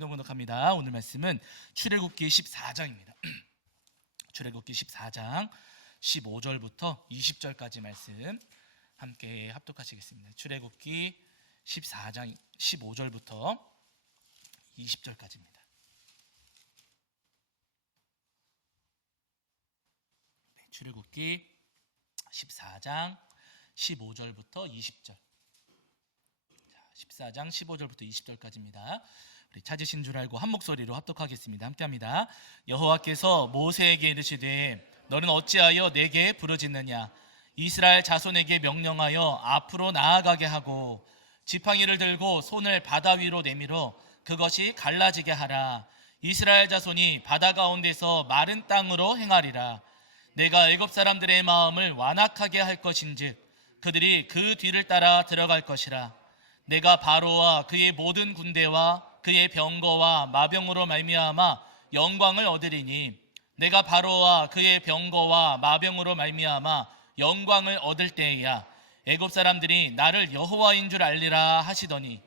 성경 공독합니다. 오늘 말씀은 출애굽기 14장입니다. 출애굽기 14장 15절부터 20절까지 말씀 함께 합독하시겠습니다. 출애굽기 14장 15절부터 20절까지입니다. 출애굽기 14장 15절부터 20절. 14장 15절부터 20절까지입니다. 우리 찾으신 줄 알고 한 목소리로 합독하겠습니다. 함께합니다. 여호와께서 모세에게 이르시되 너는 어찌하여 내게 부르짖느냐? 이스라엘 자손에게 명령하여 앞으로 나아가게 하고 지팡이를 들고 손을 바다 위로 내밀어 그것이 갈라지게 하라. 이스라엘 자손이 바다 가운데서 마른 땅으로 행하리라. 내가 애굽 사람들의 마음을 완악하게 할 것인즉 그들이 그 뒤를 따라 들어갈 것이라. 내가 바로와 그의 모든 군대와 그의 병거와 마병으로 말미암아 영광을 얻으리니 내가 바로와 그의 병거와 마병으로 말미암아 영광을 얻을 때에야 애굽 사람들이 나를 여호와인 줄 알리라 하시더니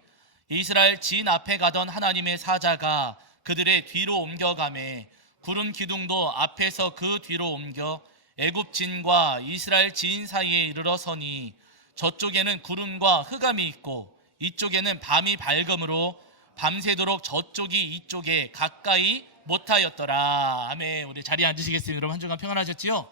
이스라엘 진 앞에 가던 하나님의 사자가 그들의 뒤로 옮겨가매 구름 기둥도 앞에서 그 뒤로 옮겨 애굽 진과 이스라엘 진 사이에 이르러 서니 저쪽에는 구름과 흑암이 있고 이쪽에는 밤이 밝음으로 밤새도록 저쪽이 이쪽에 가까이 못하였더라. 아멘. 우리 자리에 앉으시겠습니다. 여러분 한 주간 평안하셨지요?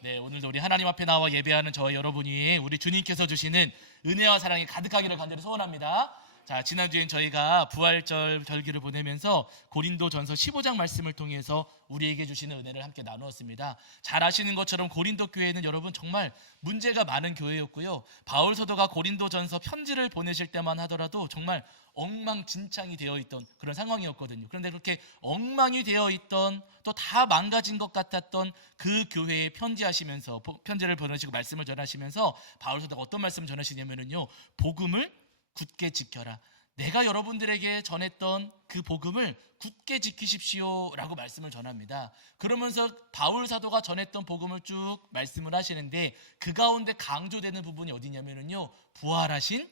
네, 오늘도 우리 하나님 앞에 나와 예배하는 저와 여러분이 우리 주님께서 주시는 은혜와 사랑이 가득하기를 간절히 소원합니다. 자, 지난주엔 저희가 부활절 절기를 보내면서 고린도전서 15장 말씀을 통해서 우리에게 주시는 은혜를 함께 나누었습니다. 잘 아시는 것처럼 고린도 교회는 여러분 정말 문제가 많은 교회였고요. 바울 사도가 고린도전서 편지를 보내실 때만 하더라도 정말 엉망진창이 되어 있던 그런 상황이었거든요. 그런데 그렇게 엉망이 되어 있던 또 다 망가진 것 같았던 그 교회에 편지하시면서 편지를 보내시고 말씀을 전하시면서 바울 사도가 어떤 말씀을 전하시냐면요, 복음을 굳게 지켜라. 내가 여러분들에게 전했던 그 복음을 굳게 지키십시오 라고 말씀을 전합니다. 그러면서 바울 사도가 전했던 복음을 쭉 말씀을 하시는데 그 가운데 강조되는 부분이 어디냐면요, 부활하신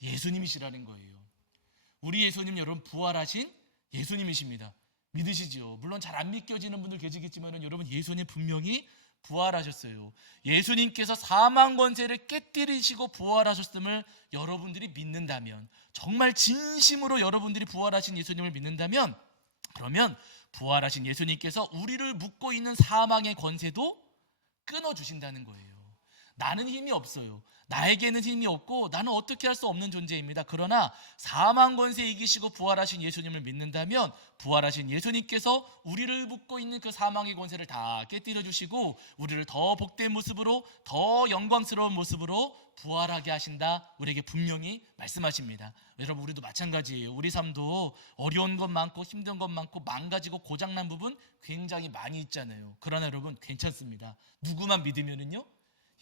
예수님이시라는 거예요. 우리 예수님 여러분 부활하신 예수님이십니다. 믿으시죠? 물론 잘 안 믿겨지는 분들 계시겠지만 여러분 예수님 분명히 부활하셨어요. 예수님께서 사망 권세를 깨뜨리시고 부활하셨음을 여러분들이 믿는다면, 정말 진심으로 여러분들이 부활하신 예수님을 믿는다면, 그러면 부활하신 예수님께서 우리를 묶고 있는 사망의 권세도 끊어주신다는 거예요. 나는 힘이 없어요. 나에게는 힘이 없고 나는 어떻게 할 수 없는 존재입니다. 그러나 사망 권세 이기시고 부활하신 예수님을 믿는다면 부활하신 예수님께서 우리를 묶고 있는 그 사망의 권세를 다 깨뜨려 주시고 우리를 더 복된 모습으로, 더 영광스러운 모습으로 부활하게 하신다, 우리에게 분명히 말씀하십니다. 여러분 우리도 마찬가지예요. 우리 삶도 어려운 것 많고 힘든 것 많고 망가지고 고장난 부분 굉장히 많이 있잖아요. 그러나 여러분 괜찮습니다. 누구만 믿으면은요,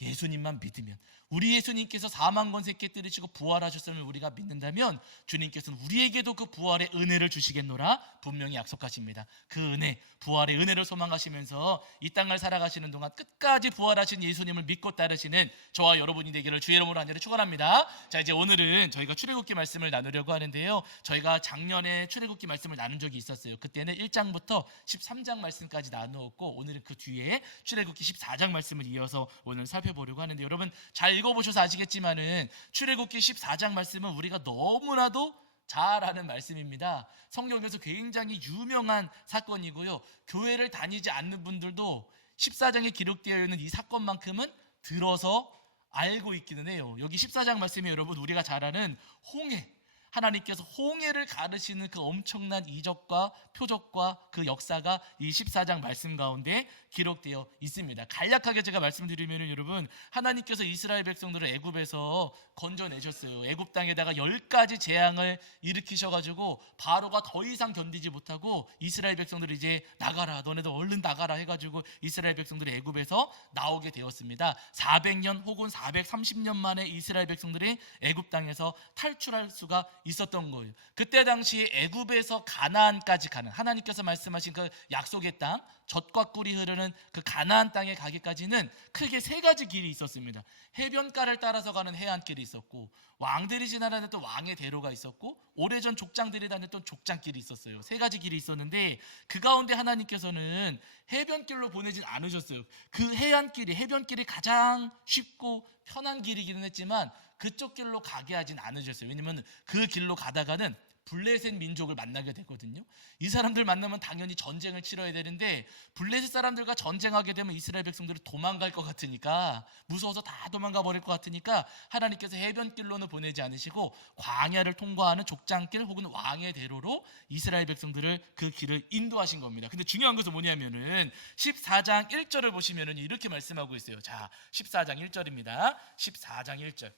예수님만 믿으면, 우리 예수님께서 사망 권세 깨뜨리시고 부활하셨음을 우리가 믿는다면 주님께서는 우리에게도 그 부활의 은혜를 주시겠노라 분명히 약속하십니다. 그 은혜, 부활의 은혜를 소망하시면서 이 땅을 살아가시는 동안 끝까지 부활하신 예수님을 믿고 따르시는 저와 여러분이 되기를 주의 이름으로 간절히 축원합니다. 자, 이제 오늘은 저희가 출애굽기 말씀을 나누려고 하는데요, 저희가 작년에 출애굽기 말씀을 나눈 적이 있었어요. 그때는 1장부터 13장 말씀까지 나누었고 오늘은 그 뒤에 출애굽기 14장 말씀을 이어서 오늘 살펴보려고 하는데, 여러분 잘 읽어보셔서 아시겠지만은 출애굽기 14장 말씀은 우리가 너무나도 잘 아는 말씀입니다. 성경에서 굉장히 유명한 사건이고요, 교회를 다니지 않는 분들도 14장에 기록되어 있는 이 사건만큼은 들어서 알고 있기는 해요. 여기 14장 말씀에 여러분 우리가 잘 아는 홍해, 하나님께서 홍해를 가르시는 그 엄청난 이적과 표적과 그 역사가 이 14장 말씀 가운데 기록되어 있습니다. 간략하게 제가 말씀드리면 여러분, 하나님께서 이스라엘 백성들을 애굽에서 건져내셨어요. 애굽 땅에다가 10가지 재앙을 일으키셔가지고 바로가 더 이상 견디지 못하고 이스라엘 백성들을 이제 나가라, 너네들 얼른 나가라 해가지고 이스라엘 백성들이 애굽에서 나오게 되었습니다. 400년 혹은 430년 만에 이스라엘 백성들이 애굽 땅에서 탈출할 수가 있었던 거예요. 그때 당시에 애굽에서 가나안까지 가는, 하나님께서 말씀하신 그 약속의 땅, 젖과 꿀이 흐르는 그 가나안 땅에 가기까지는 크게 세 가지 길이 있었습니다. 해변가를 따라서 가는 해안길이 있었고, 왕들이 지나다녔던 왕의 대로가 있었고, 오래전 족장들이 다녔던 족장길이 있었어요. 세 가지 길이 있었는데 그 가운데 하나님께서는 해변길로 보내진 않으셨어요. 그 해변길이 가장 쉽고 편한 길이기는 했지만 그쪽 길로 가게 하진 않으셨어요. 왜냐면 그 길로 가다가는 블레셋 민족을 만나게 되거든요. 이 사람들 만나면 당연히 전쟁을 치러야 되는데 블레셋 사람들과 전쟁하게 되면 이스라엘 백성들이 도망갈 것 같으니까, 무서워서 다 도망가 버릴 것 같으니까 하나님께서 해변길로는 보내지 않으시고 광야를 통과하는 족장길 혹은 왕의 대로로 이스라엘 백성들을 그 길을 인도하신 겁니다. 근데 중요한 것은 뭐냐면은 14장 1절을 보시면은 이렇게 말씀하고 있어요. 자, 14장 1절입니다. 14장 1절.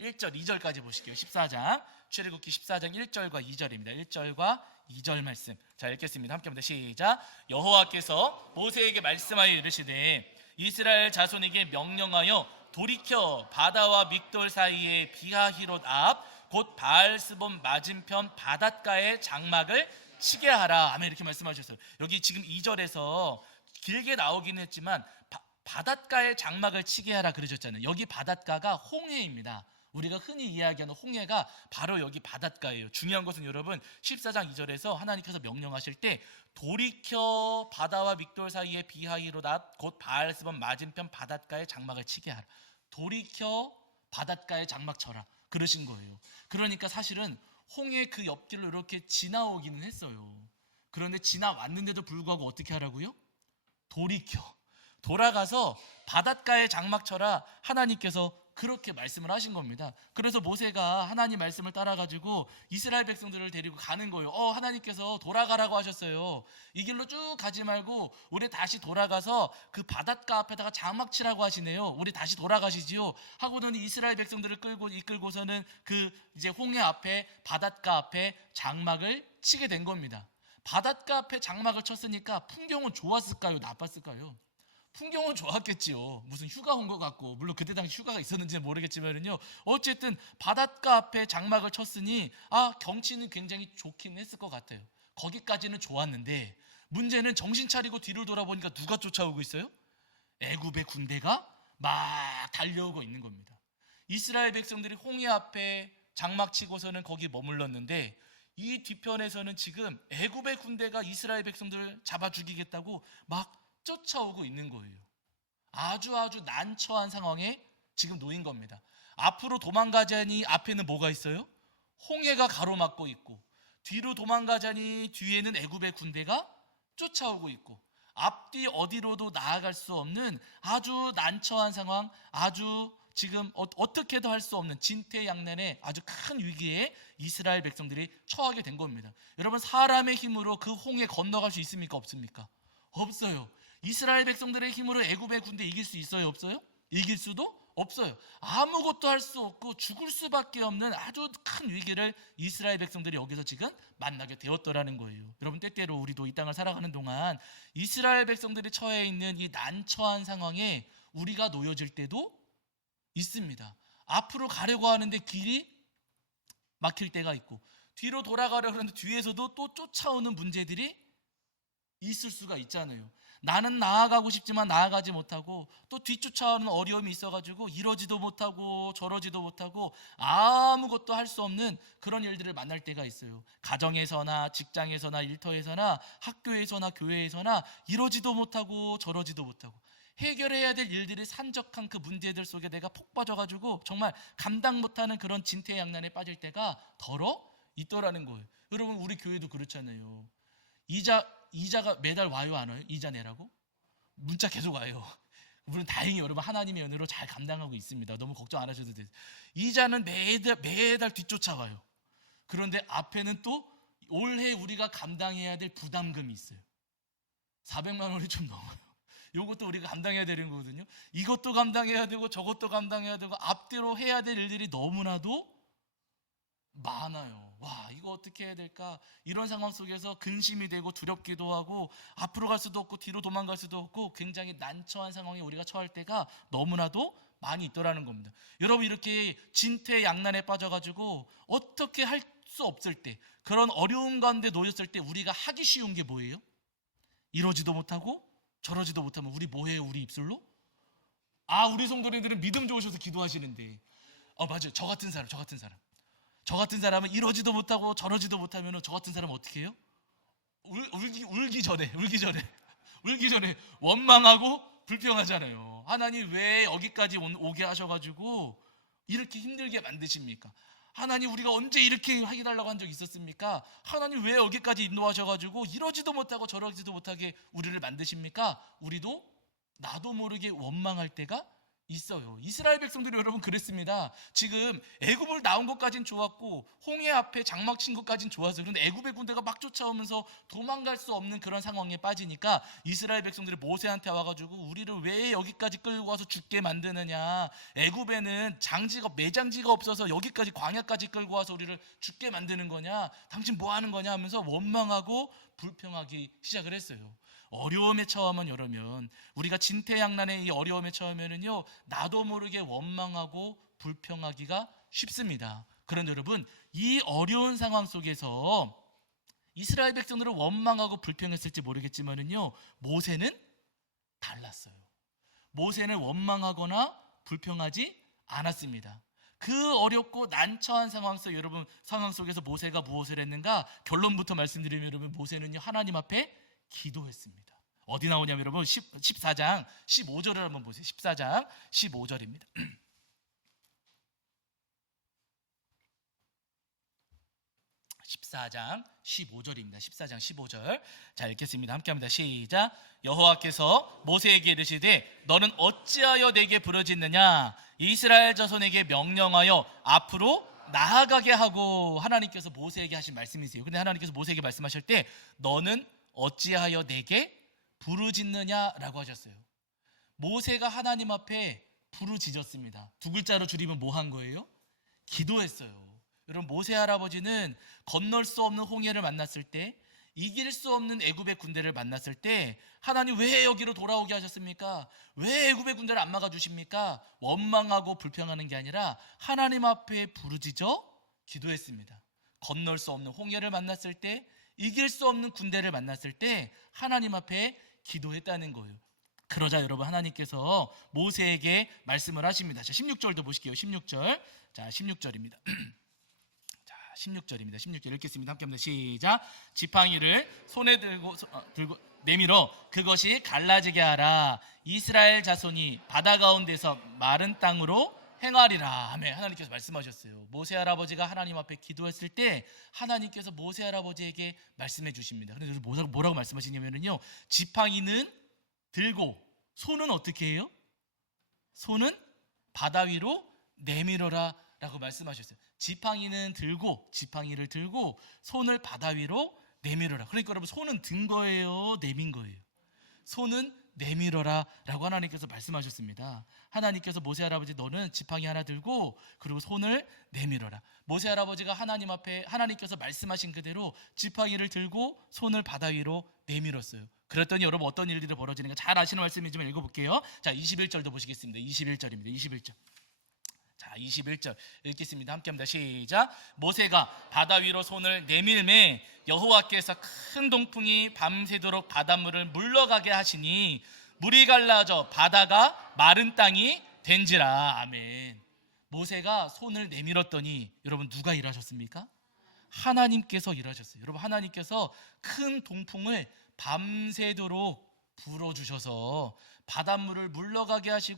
1절 2절까지 보실게요. 14장 출애굽기 14장 1절과 2절입니다. 1절과 2절 말씀. 자, 읽겠습니다. 함께 합니다. 시작. 여호와께서 모세에게 말씀하여 이르시되 이스라엘 자손에게 명령하여 돌이켜 바다와 믹돌 사이의 비하히롯 앞 곧 바알스본 맞은편 바닷가에 장막을 치게 하라. 아멘. 이렇게 말씀하셨어요. 여기 지금 2절에서 길게 나오긴 했지만 바닷가에 장막을 치게 하라 그러셨잖아요. 여기 바닷가가 홍해입니다. 우리가 흔히 이야기하는 홍해가 바로 여기 바닷가예요. 중요한 것은 여러분 14장 2절에서 하나님께서 명령하실 때 돌이켜 바다와 믹돌 사이의 비하히롯 앞 곧 바알스본 맞은편 바닷가에 장막을 치게 하라. 돌이켜 바닷가에 장막 쳐라 그러신 거예요. 그러니까 사실은 홍해 그 옆길로 이렇게 지나오기는 했어요. 그런데 지나왔는데도 불구하고 어떻게 하라고요? 돌아가서 바닷가에 장막 쳐라. 하나님께서 그렇게 말씀을 하신 겁니다. 그래서 모세가 하나님 말씀을 따라가지고 이스라엘 백성들을 데리고 가는 거예요. 하나님께서 돌아가라고 하셨어요. 이 길로 쭉 가지 말고 우리 다시 돌아가서 그 바닷가 앞에다가 장막 치라고 하시네요. 우리 다시 돌아가시지요 하고는 이스라엘 백성들을 이끌고서는 그 이제 홍해 앞에 바닷가 앞에 장막을 치게 된 겁니다. 바닷가 앞에 장막을 쳤으니까 풍경은 좋았을까요? 나빴을까요? 풍경은 좋았겠지요. 무슨 휴가 온 것 같고, 물론 그때 당시 휴가가 있었는지는 모르겠지만요. 어쨌든 바닷가 앞에 장막을 쳤으니 경치는 굉장히 좋긴 했을 것 같아요. 거기까지는 좋았는데 문제는 정신 차리고 뒤를 돌아보니까 누가 쫓아오고 있어요? 애굽의 군대가 막 달려오고 있는 겁니다. 이스라엘 백성들이 홍해 앞에 장막 치고서는 거기 머물렀는데 이 뒤편에서는 지금 애굽의 군대가 이스라엘 백성들을 잡아 죽이겠다고 막 쫓아오고 있는 거예요. 아주 난처한 상황에 지금 놓인 겁니다. 앞으로 도망가자니 앞에는 뭐가 있어요? 홍해가 가로막고 있고, 뒤로 도망가자니 뒤에는 애굽의 군대가 쫓아오고 있고, 앞뒤 어디로도 나아갈 수 없는 아주 난처한 상황, 아주 지금 어떻게도 할 수 없는 진퇴양난의 아주 큰 위기에 이스라엘 백성들이 처하게 된 겁니다. 여러분, 사람의 힘으로 그 홍해 건너갈 수 있습니까? 없습니까? 없어요. 이스라엘 백성들의 힘으로 애굽의 군대 이길 수 있어요? 없어요? 이길 수도 없어요. 아무것도 할 수 없고 죽을 수밖에 없는 아주 큰 위기를 이스라엘 백성들이 여기서 지금 만나게 되었더라는 거예요. 여러분, 때때로 우리도 이 땅을 살아가는 동안 이스라엘 백성들이 처해 있는 이 난처한 상황에 우리가 놓여질 때도 있습니다. 앞으로 가려고 하는데 길이 막힐 때가 있고, 뒤로 돌아가려고 하는데 뒤에서도 또 쫓아오는 문제들이 있을 수가 있잖아요. 나는 나아가고 싶지만 나아가지 못하고 또 뒤쫓아오는 어려움이 있어가지고 이러지도 못하고 저러지도 못하고 아무것도 할 수 없는 그런 일들을 만날 때가 있어요. 가정에서나 직장에서나 일터에서나 학교에서나 교회에서나 이러지도 못하고 저러지도 못하고 해결해야 될 일들이 산적한 그 문제들 속에 내가 폭 빠져가지고 정말 감당 못하는 그런 진퇴양난에 빠질 때가 더러 있더라는 거예요. 여러분, 우리 교회도 그렇잖아요. 이자가 매달 와요, 안 와요? 이자 내라고? 문자 계속 와요. 물론 다행히 여러분 하나님의 은혜로 잘 감당하고 있습니다. 너무 걱정 안 하셔도 돼요. 이자는 매달 뒤쫓아와요. 그런데 앞에는 또 올해 우리가 감당해야 될 부담금이 있어요. 400만 원이 좀 넘어요. 이것도 우리가 감당해야 되는 거거든요. 이것도 감당해야 되고 저것도 감당해야 되고 앞뒤로 해야 될 일들이 너무나도 많아요. 이거 어떻게 해야 될까? 이런 상황 속에서 근심이 되고 두렵기도 하고 앞으로 갈 수도 없고 뒤로 도망갈 수도 없고 굉장히 난처한 상황에 우리가 처할 때가 너무나도 많이 있더라는 겁니다. 여러분, 이렇게 진퇴양난에 빠져가지고 어떻게 할 수 없을 때, 그런 어려운 가운데 놓였을 때 우리가 하기 쉬운 게 뭐예요? 이러지도 못하고 저러지도 못하면 우리 뭐해요? 우리 입술로? 우리 성도님들은 믿음 좋으셔서 기도하시는데 맞아요. 저 같은 사람은 이러지도 못하고 저러지도 못하면 저 같은 사람은 어떻게 해요? 울기 전에 원망하고 불평하잖아요. 하나님 왜 여기까지 오게 하셔가지고 이렇게 힘들게 만드십니까? 하나님 우리가 언제 이렇게 해달라고 한 적 있었습니까? 하나님 왜 여기까지 인도하셔가지고 이러지도 못하고 저러지도 못하게 우리를 만드십니까? 우리도 나도 모르게 원망할 때가 있어요. 이스라엘 백성들이 여러분 그랬습니다. 지금 애굽을 나온 것까진 좋았고 홍해 앞에 장막 친 것까진 좋아서 그런데 애굽의 군대가 막 쫓아오면서 도망갈 수 없는 그런 상황에 빠지니까 이스라엘 백성들이 모세한테 와가지고 우리를 왜 여기까지 끌고 와서 죽게 만드느냐, 애굽에는 매장지가 없어서 여기까지 광야까지 끌고 와서 우리를 죽게 만드는 거냐, 당신 뭐 하는 거냐 하면서 원망하고 불평하기 시작을 했어요. 어려움에 처하면 여러분, 우리가 진퇴양난의 이 어려움에 처하면은요, 나도 모르게 원망하고 불평하기가 쉽습니다. 그런데 여러분, 이 어려운 상황 속에서 이스라엘 백성들은 원망하고 불평했을지 모르겠지만은요, 모세는 달랐어요. 모세는 원망하거나 불평하지 않았습니다. 그 어렵고 난처한 상황 속에서 모세가 무엇을 했는가? 결론부터 말씀드리면 여러분, 모세는요 하나님 앞에 기도했습니다. 어디 나오냐면 여러분 14장 15절을 한번 보세요. 14장 15절입니다. 14장 15절입니다. 14장 15절. 자, 읽겠습니다. 함께 합니다. 시작. 여호와께서 모세에게 이르시되 너는 어찌하여 내게 부르짖느냐? 이스라엘 자손에게 명령하여 앞으로 나아가게 하고. 하나님께서 모세에게 하신 말씀이세요. 근데 하나님께서 모세에게 말씀하실 때 너는 어찌하여 내게 부르짖느냐라고 하셨어요. 모세가 하나님 앞에 부르짖었습니다. 두 글자로 줄이면 뭐 한 거예요? 기도했어요. 여러분, 모세 할아버지는 건널 수 없는 홍해를 만났을 때, 이길 수 없는 애굽의 군대를 만났을 때 하나님 왜 여기로 돌아오게 하셨습니까? 왜 애굽의 군대를 안 막아주십니까? 원망하고 불평하는 게 아니라 하나님 앞에 부르짖어 기도했습니다. 건널 수 없는 홍해를 만났을 때, 이길 수 없는 군대를 만났을 때 하나님 앞에 기도했다는 거예요. 그러자 여러분, 하나님께서 모세에게 말씀을 하십니다. 자, 16절도 보실게요. 16절. 자, 16절입니다. 자, 16절입니다. 16절 읽겠습니다. 함께 합니다. 시작. 지팡이를 손에 들고 내밀어 그것이 갈라지게 하라. 이스라엘 자손이 바다 가운데서 마른 땅으로 행하리라. 아멘. 하나님께서 말씀하셨어요. 모세 할아버지가 하나님 앞에 기도했을 때 하나님께서 모세 할아버지에게 말씀해 주십니다. 그래서 뭐라고 말씀하시냐면요, 지팡이는 들고 손은 어떻게 해요? 손은 바다 위로 내밀어라 라고 말씀하셨어요. 지팡이를 들고 손을 바다 위로 내밀어라. 그러니까 여러분, 손은 든 거예요, 내민 거예요? 손은 내밀어라 라고 하나님께서 말씀하셨습니다. 하나님께서 모세 할아버지 너는 지팡이 하나 들고 그리고 손을 내밀어라. 모세 할아버지가 하나님 앞에 하나님께서 말씀하신 그대로 지팡이를 들고 손을 바다 위로 내밀었어요. 그랬더니 여러분, 어떤 일들이 벌어지는가 잘 아시는 말씀이지만 읽어볼게요. 자, 21절도 보시겠습니다. 21절입니다. 21절. 자, 21절 읽겠습니다. 함께합니다. 시작. 모세가 바다 위로 손을 내밀매 여호와께서 큰 동풍이 밤새도록 바닷물을 물러가게 하시니 물이 갈라져 바다가 마른 땅이 된지라. 아멘. 모세가 손을 내밀었더니 여러분, 누가 일하셨습니까? 하나님께서 일하셨어요. 여러분, 하나님께서 큰 동풍을 밤새도록 불어주셔서 바닷물을 물러가게 하실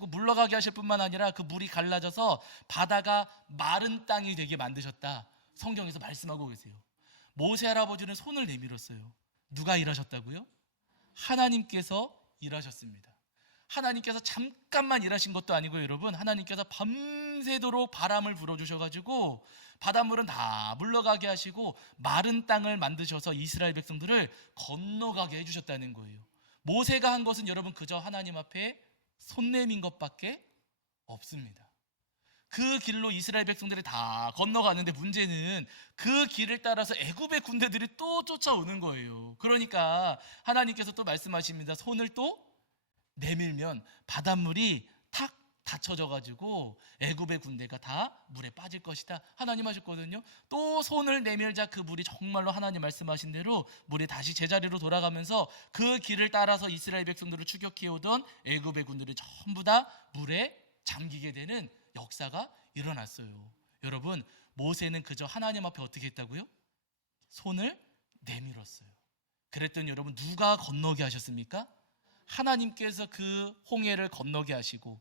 뿐만 아니라 그 물이 갈라져서 바다가 마른 땅이 되게 만드셨다. 성경에서 말씀하고 계세요. 모세 할아버지는 손을 내밀었어요. 누가 일하셨다고요? 하나님께서 일하셨습니다. 하나님께서 잠깐만 일하신 것도 아니고 여러분, 하나님께서 밤새도록 바람을 불어주셔가지고 바닷물은 다 물러가게 하시고 마른 땅을 만드셔서 이스라엘 백성들을 건너가게 해주셨다는 거예요. 모세가 한 것은 여러분, 그저 하나님 앞에 손 내민 것밖에 없습니다. 그 길로 이스라엘 백성들이 다 건너가는데 문제는 그 길을 따라서 애굽의 군대들이 또 쫓아오는 거예요. 그러니까 하나님께서 또 말씀하십니다. 손을 또 내밀면 바닷물이 탁 닫혀져가지고 애굽의 군대가 다 물에 빠질 것이다 하나님 하셨거든요. 또 손을 내밀자 그 물이 정말로 하나님 말씀하신 대로 물이 다시 제자리로 돌아가면서 그 길을 따라서 이스라엘 백성들을 추격해오던 애굽의 군들이 전부 다 물에 잠기게 되는 역사가 일어났어요. 여러분, 모세는 그저 하나님 앞에 어떻게 했다고요? 손을 내밀었어요. 그랬더니 여러분, 누가 건너게 하셨습니까? 하나님께서 그 홍해를 건너게 하시고,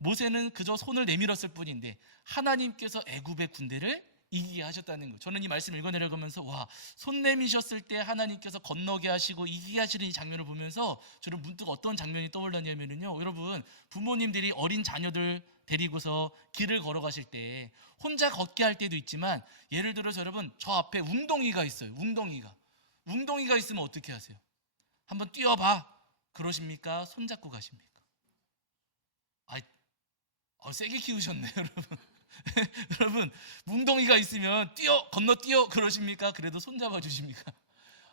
모세는 그저 손을 내밀었을 뿐인데 하나님께서 애굽의 군대를 이기게 하셨다는 거예요. 저는 이 말씀 읽어내려가면서 와, 손 내미셨을 때 하나님께서 건너게 하시고 이기게 하시는 이 장면을 보면서 저는 문득 어떤 장면이 떠올랐냐면요, 여러분, 부모님들이 어린 자녀들 데리고서 길을 걸어가실 때 혼자 걷게 할 때도 있지만, 예를 들어서 여러분, 저 앞에 웅덩이가 있어요. 웅덩이가 있으면 어떻게 하세요? 한번 뛰어봐 그러십니까? 손잡고 가십니까? 세게 키우셨네요, 여러분. 여러분, 웅덩이가 있으면 건너뛰어 그러십니까? 그래도 손 잡아주십니까?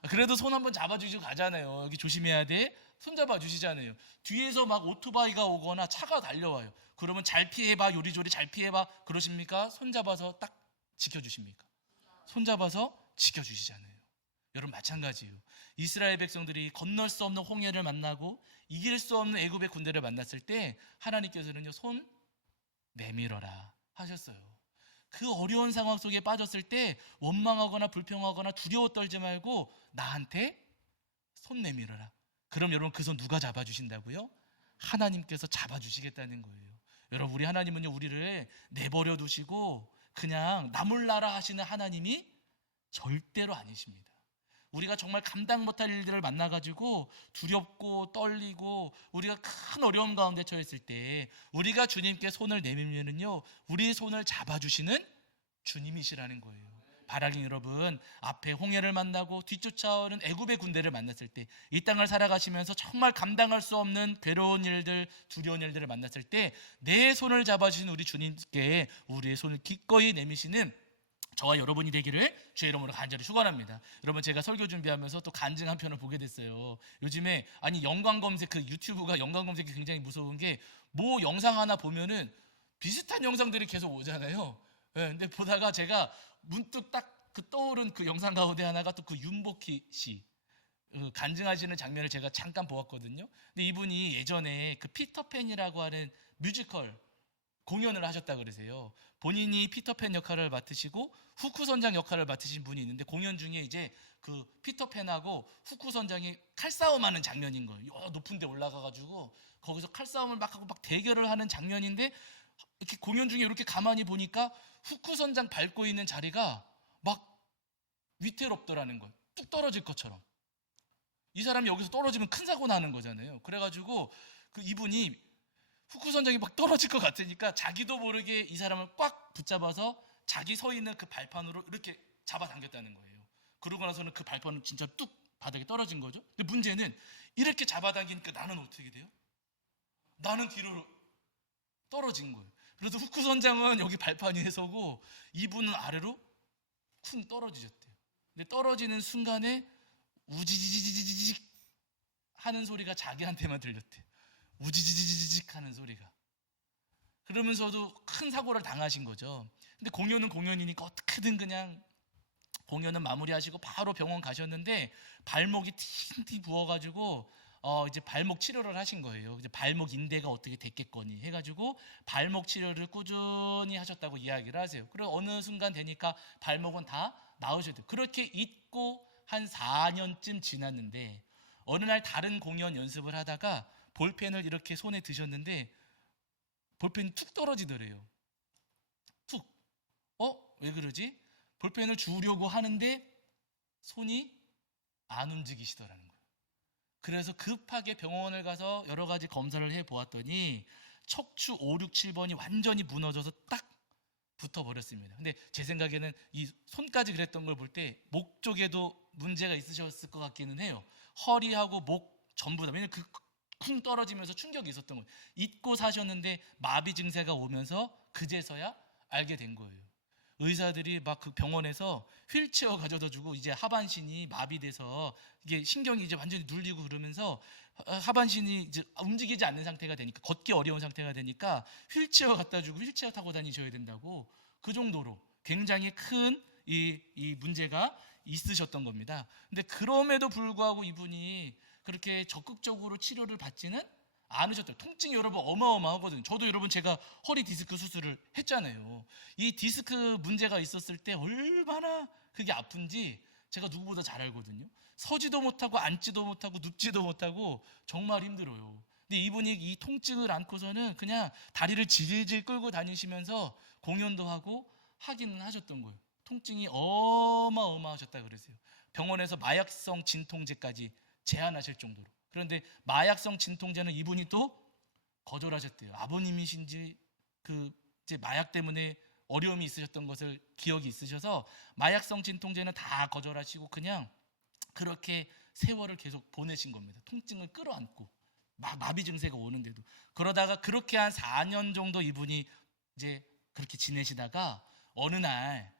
그래도 손 한번 잡아주시고 가잖아요. 여기 조심해야 돼. 손 잡아주시잖아요. 뒤에서 막 오토바이가 오거나 차가 달려와요. 그러면 잘 피해봐, 요리조리 잘 피해봐 그러십니까? 손 잡아서 딱 지켜주십니까? 손 잡아서 지켜주시잖아요. 여러분, 마찬가지예요. 이스라엘 백성들이 건널 수 없는 홍해를 만나고 이길 수 없는 애굽의 군대를 만났을 때 하나님께서는요, 손 내밀어라 하셨어요. 그 어려운 상황 속에 빠졌을 때 원망하거나 불평하거나 두려워 떨지 말고 나한테 손 내밀어라. 그럼 여러분, 그 손 누가 잡아주신다고요? 하나님께서 잡아주시겠다는 거예요. 여러분, 우리 하나님은요, 우리를 내버려 두시고 그냥 나 몰라라 하시는 하나님이 절대로 아니십니다. 우리가 정말 감당 못할 일들을 만나가지고 두렵고 떨리고 우리가 큰 어려움 가운데 처했을 때 우리가 주님께 손을 내밀면은요, 우리 손을 잡아주시는 주님이시라는 거예요. 바라긴 여러분, 앞에 홍해를 만나고 뒤쫓아오는 애굽의 군대를 만났을 때, 이 땅을 살아가시면서 정말 감당할 수 없는 괴로운 일들, 두려운 일들을 만났을 때 내 손을 잡아주시는 우리 주님께 우리의 손을 기꺼이 내미시는 저와 여러분이 되기를 주의 이름으로 간절히 축원합니다. 여러분, 제가 설교 준비하면서 또 간증 한 편을 보게 됐어요. 요즘에 연관 검색, 그 유튜브가 연관 검색이 굉장히 무서운 게, 뭐 영상 하나 보면은 비슷한 영상들이 계속 오잖아요. 네, 근데 보다가 제가 문득 딱 그 떠오른 그 영상 가운데 하나가 또 그 윤복희 씨 간증하시는 장면을 제가 잠깐 보았거든요. 근데 이분이 예전에 그 피터팬이라고 하는 뮤지컬 공연을 하셨다 그러세요. 본인이 피터팬 역할을 맡으시고 후크 선장 역할을 맡으신 분이 있는데, 공연 중에 이제 그 피터팬하고 후크 선장이 칼싸움하는 장면인 거예요. 높은 데 올라가가지고 거기서 칼싸움을 막 하고 막 대결을 하는 장면인데, 이렇게 공연 중에 이렇게 가만히 보니까 후크 선장 밟고 있는 자리가 막 위태롭더라는 거예요. 뚝 떨어질 것처럼. 이 사람이 여기서 떨어지면 큰 사고 나는 거잖아요. 그래가지고 그 이분이 후크 선장이 막 떨어질 것 같으니까 자기도 모르게 이 사람을 꽉 붙잡아서 자기 서 있는 그 발판으로 이렇게 잡아당겼다는 거예요. 그러고 나서는 그 발판은 진짜 뚝 바닥에 떨어진 거죠. 근데 문제는 이렇게 잡아당기니까 나는 어떻게 돼요? 나는 뒤로 떨어진 거예요. 그래서 후크 선장은 여기 발판 위에 서고 이분은 아래로 쿵 떨어지셨대요. 근데 떨어지는 순간에 우지지지지직 하는 소리가 자기한테만 들렸대요. 우지지지직 하는 소리가. 그러면서도 큰 사고를 당하신 거죠. 근데 공연은 공연이니까 어떻게든 그냥 공연은 마무리하시고 바로 병원 가셨는데, 발목이 팅팅 부어가지고 이제 발목 치료를 하신 거예요. 이제 발목 인대가 어떻게 됐겠거니 해가지고 발목 치료를 꾸준히 하셨다고 이야기를 하세요. 그리고 어느 순간 되니까 발목은 다 나으셨대요. 그렇게 잊고 한 4년쯤 지났는데, 어느 날 다른 공연 연습을 하다가 볼펜을 이렇게 손에 드셨는데 볼펜이 툭 떨어지더래요. 툭. 왜 그러지? 볼펜을 주우려고 하는데 손이 안 움직이시더라는 거예요. 그래서 급하게 병원을 가서 여러 가지 검사를 해보았더니 척추 5, 6, 7번이 완전히 무너져서 딱 붙어버렸습니다. 근데 제 생각에는 이 손까지 그랬던 걸 볼 때 목 쪽에도 문제가 있으셨을 것 같기는 해요. 허리하고 목 전부 다. 왜냐면 쿵 떨어지면서 충격이 있었던 거예요. 잊고 사셨는데 마비 증세가 오면서 그제서야 알게 된 거예요. 의사들이 막 그 병원에서 휠체어 가져다 주고 이제 하반신이 마비돼서 이게 신경이 이제 완전히 눌리고 그러면서 하반신이 이제 움직이지 않는 상태가 되니까 걷기 어려운 상태가 되니까 휠체어 갖다 주고 휠체어 타고 다니셔야 된다고 그 정도로 굉장히 큰 이 문제가 있으셨던 겁니다. 근데 그럼에도 불구하고 이분이 그렇게 적극적으로 치료를 받지는 않으셨대요. 통증이 여러분 어마어마하거든요. 저도 여러분 제가 허리 디스크 수술을 했잖아요. 이 디스크 문제가 있었을 때 얼마나 그게 아픈지 제가 누구보다 잘 알거든요. 서지도 못하고 앉지도 못하고 눕지도 못하고 정말 힘들어요. 근데 이분이 이 통증을 안고서는 그냥 다리를 질질 끌고 다니시면서 공연도 하고 하기는 하셨던 거예요. 통증이 어마어마하셨다 그러세요. 병원에서 마약성 진통제까지 제한하실 정도로. 그런데 마약성 진통제는 이분이 또 거절하셨대요. 아버님이신지 그 이제 마약 때문에 어려움이 있으셨던 것을 기억이 있으셔서 마약성 진통제는 다 거절하시고 그냥 그렇게 세월을 계속 보내신 겁니다. 통증을 끌어안고 마비 증세가 오는데도. 그러다가 그렇게 한 4년 정도 이분이 이제 그렇게 지내시다가 어느 날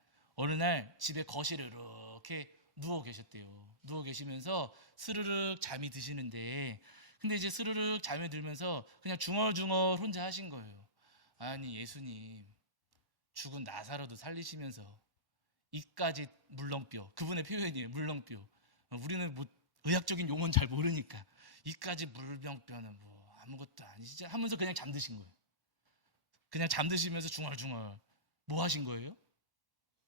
집에 거실에 이렇게 누워 계셨대요. 누워 계시면서 스르륵 잠이 드시는데 근데 이제 스르륵 잠이 들면서 그냥 중얼중얼 혼자 하신 거예요. 아니 예수님, 죽은 나사로도 살리시면서 이까지 물렁뼈, 그분의 표현이에요. 물렁뼈. 우리는 뭐 의학적인 용어는 잘 모르니까 이까지 물렁뼈는 뭐 아무것도 아니시죠 하면서 그냥 잠드신 거예요. 그냥 잠드시면서 중얼중얼 뭐 하신 거예요?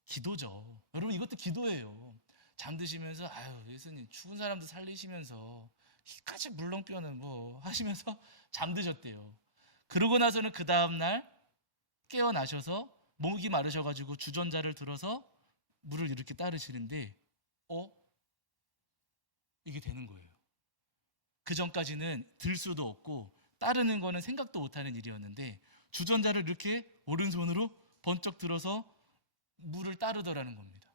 기도죠. 여러분 이것도 기도예요. 잠드시면서 아유 예수님 죽은 사람도 살리시면서 이까지 물렁뼈는 뭐 하시면서 잠드셨대요. 그러고 나서는 그 다음날 깨어나셔서 목이 마르셔가지고 주전자를 들어서 물을 이렇게 따르시는데 이게 되는 거예요. 그 전까지는 들 수도 없고 따르는 거는 생각도 못하는 일이었는데 주전자를 이렇게 오른손으로 번쩍 들어서 물을 따르더라는 겁니다.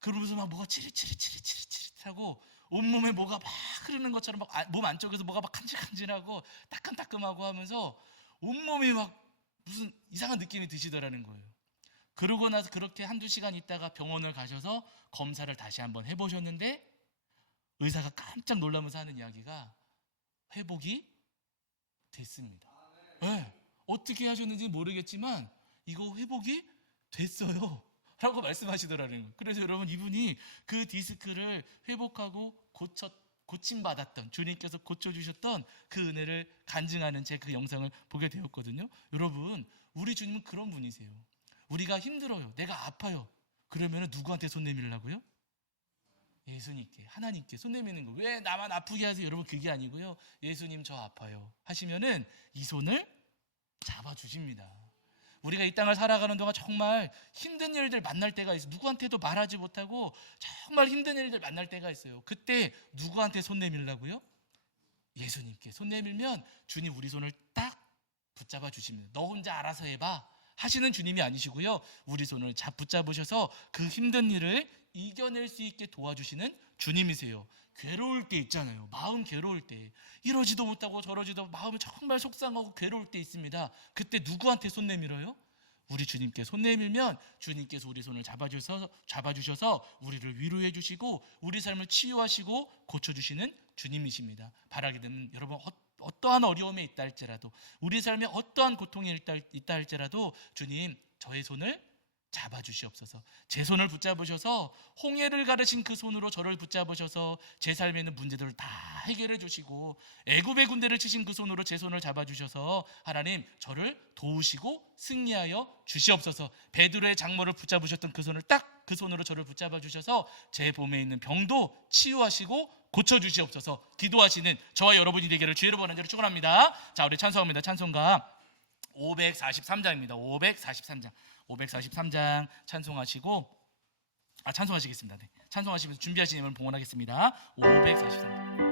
그러면서 막 뭐가 치릿치릿하고 온몸에 뭐가 막 흐르는 것처럼 막 몸 안쪽에서 뭐가 막 간질간질하고 따끔따끔하고 하면서 온몸이 막 무슨 이상한 느낌이 드시더라는 거예요. 그러고 나서 그렇게 한두 시간 있다가 병원을 가셔서 검사를 다시 한번 해보셨는데 의사가 깜짝 놀라면서 하는 이야기가 회복이 됐습니다. 네, 어떻게 하셨는지 모르겠지만 이거 회복이 됐어요 라고 말씀하시더라는 거예요. 그래서 여러분 이분이 그 디스크를 회복하고 고침받았던 주님께서 고쳐주셨던 그 은혜를 간증하는 제 그 영상을 보게 되었거든요. 여러분 우리 주님은 그런 분이세요. 우리가 힘들어요, 내가 아파요, 그러면 누구한테 손 내밀라고요? 예수님께, 하나님께 손 내미는 거. 왜 나만 아프게 하세요? 여러분 그게 아니고요. 예수님 저 아파요 하시면은 이 손을 잡아주십니다. 우리가 이 땅을 살아가는 동안 정말 힘든 일들 만날 때가 있어요. 누구한테도 말하지 못하고 정말 힘든 일들 만날 때가 있어요. 그때 누구한테 손 내밀라고요? 예수님께 손 내밀면 주님 우리 손을 딱 붙잡아 주십니다. 너 혼자 알아서 해봐 하시는 주님이 아니시고요. 우리 손을 붙잡으셔서 그 힘든 일을 이겨낼 수 있게 도와주시는 주님이세요. 괴로울 때 있잖아요. 마음 괴로울 때 이러지도 못하고 저러지도 마음이 정말 속상하고 괴로울 때 있습니다. 그때 누구한테 손 내밀어요? 우리 주님께 손 내밀면 주님께서 우리 손을 잡아주셔서 우리를 위로해 주시고 우리 삶을 치유하시고 고쳐주시는 주님이십니다. 바라게 되면 여러분 어떠한 어려움에 있다 할지라도 우리 삶에 어떠한 고통이 있다 할지라도 주님 저의 손을 잡아주시옵소서. 제 손을 붙잡으셔서 홍해를 가르신 그 손으로 저를 붙잡으셔서 제 삶에 있는 문제들을 다 해결해 주시고 애굽의 군대를 치신 그 손으로 제 손을 잡아주셔서 하나님 저를 도우시고 승리하여 주시옵소서. 베드로의 장모를 붙잡으셨던 그 손을 딱 그 손으로 저를 붙잡아 주셔서 제 몸에 있는 병도 치유하시고 고쳐주시옵소서. 기도하시는 저와 여러분이 되기를 주의 이름으로 간절히 축원합니다. 자 우리 찬송합니다. 찬송가 543장입니다. 543장 찬송하시고 찬송하시겠습니다. 네. 찬송하시면서 준비하시는 분을 봉헌하겠습니다. 543장